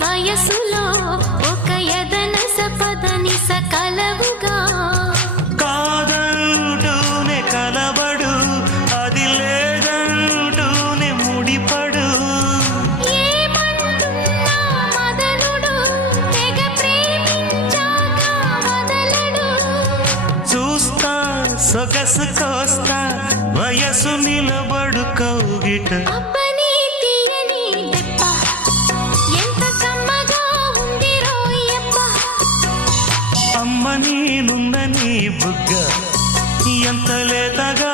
వయసులో ఒక యదన సపదని సకలవుగా కాదంటూనే కలబడు అది లేదంటూనే ముడిపడు ఏమంటున్నా మదనుడు తెగ ప్రేమించాక వదలడు చూస్తా సొగసు కోస్తా వయసు నిలబడు కౌగిట అబ్బని తీయని దెబ్బ ఎంత కమ్మగా ఉంది రోయప్ప అమ్మ నేనున్న నీ బుగ్గ ఎంత లేతగా